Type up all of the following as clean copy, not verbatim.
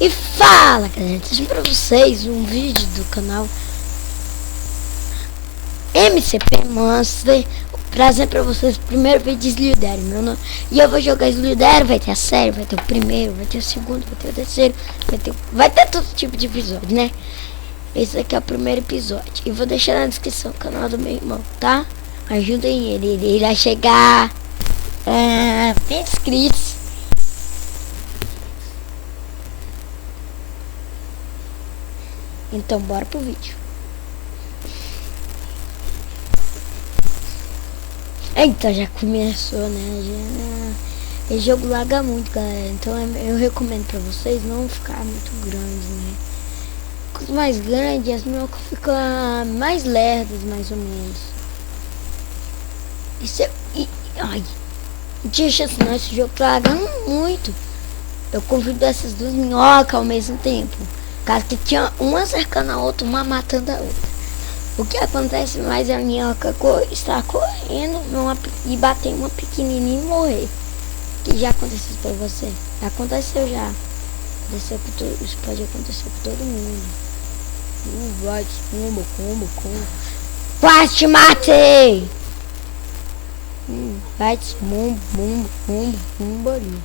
E fala, galera, deixa pra vocês um vídeo do canal MCP Monster, trazendo pra vocês o primeiro vídeo de Slither, meu nome. E eu vou jogar Slither, vai ter a série, vai ter o primeiro, vai ter o segundo, vai ter o terceiro, vai ter todo tipo de episódio, né? Esse aqui é o primeiro episódio. E vou deixar na descrição o canal do meu irmão, tá? Ajudem ele a chegar a 20 inscritos. Então bora pro vídeo. Eita, já começou, né? Esse jogo laga muito, galera. Então eu recomendo pra vocês não ficar muito grande, né? Quanto mais grande, as minhocas ficam mais lerdas, mais ou menos. Isso é... Ai, não tinha chance não, esse jogo tá lagando muito. Eu convido essas duas minhocas ao mesmo tempo. Caso que tinha uma cercando a outra, uma matando a outra. O que acontece mais é a minhoca estar correndo e bater uma pequenininha e morrer. Que já aconteceu pra você? Aconteceu já. Isso pode acontecer com todo mundo. Vai, combo. Quase te matei! Vai, bumbo ali.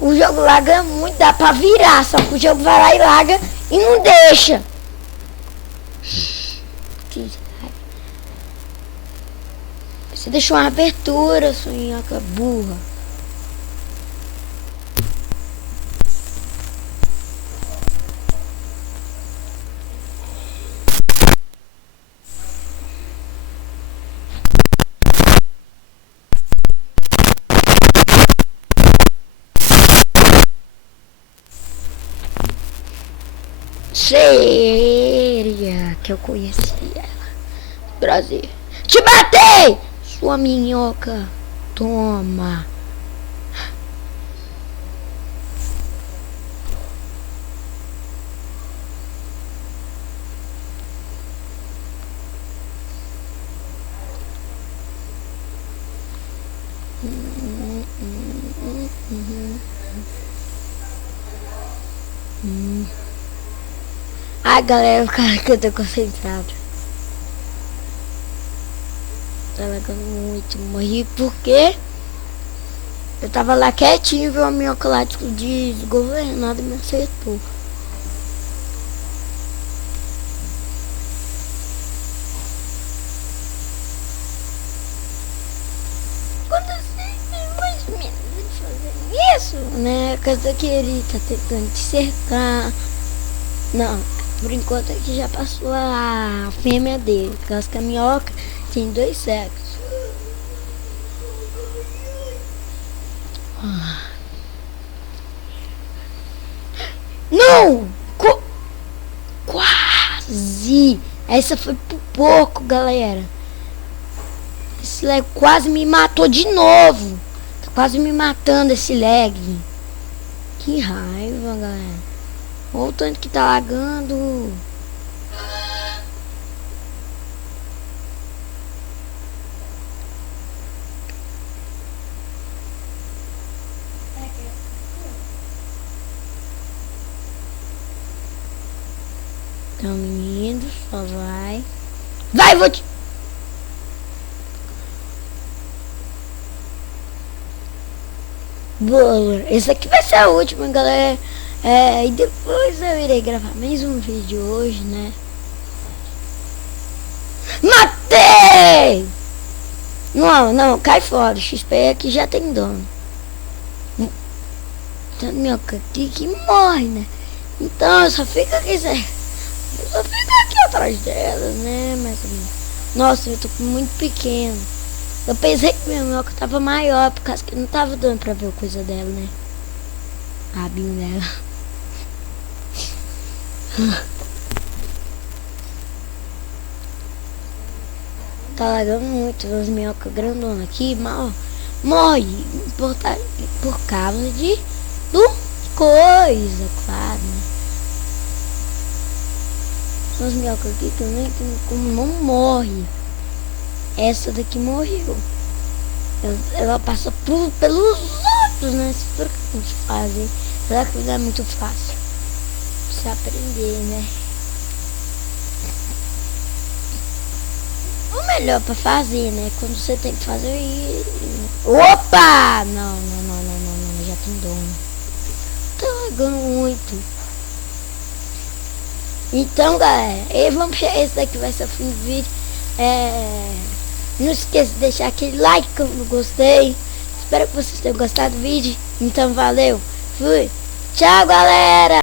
O jogo laga muito, dá pra virar, só que o jogo vai lá e laga e não deixa. Você deixou uma abertura, sua minhoca burra. Séria que eu conheci ela. Brasil. Te batei! Sua minhoca. Toma. Ai, galera, o cara que eu tô concentrado. Tá lagando muito. Morri porque eu tava lá quietinho e viu a minhoca lá desgovernada e me acertou. Quando mais ou menos fazer isso, né? Caso que ele tá tentando te cercar. Não, por enquanto aqui já passou a fêmea dele. Caso que a minhoca tem 2 sexos. Não! Quase! Essa foi por pouco, galera. Esse lag quase me matou de novo. Tá quase me matando esse lag. Que raiva, galera. Olha o tanto que tá lagando. Então, menino, só vai. Vai, vou te... Boa, esse aqui vai ser a última, galera. E depois eu irei gravar mais um vídeo hoje, né? Matei! Não, cai fora. O XP aqui já tem dono. Tem minhoca aqui que morre, né? Então eu só fico aqui, atrás dela, né? Mas, nossa, eu tô muito pequeno. Eu pensei que minha minhoca tava maior, por causa que não tava dando pra ver a coisa dela, né? Rabinho dela. Tá lagando muito, as minhocas grandonas aqui, mal morre por causa do coisa, claro, né? As minhocas aqui também, como não morre. Essa daqui morreu. Ela passa pelos outros, né? Isso tudo que a gente faz. Será que não é muito fácil você aprender, né? O melhor pra fazer, né? Quando você tem que fazer e... Opa! Não, já tem dono. Tá lagando muito. Então, galera, vamos chegar. Esse daqui vai ser o fim do vídeo. Não esqueça de deixar aquele like que eu gostei. Espero que vocês tenham gostado do vídeo. Então, valeu. Fui. Tchau, galera.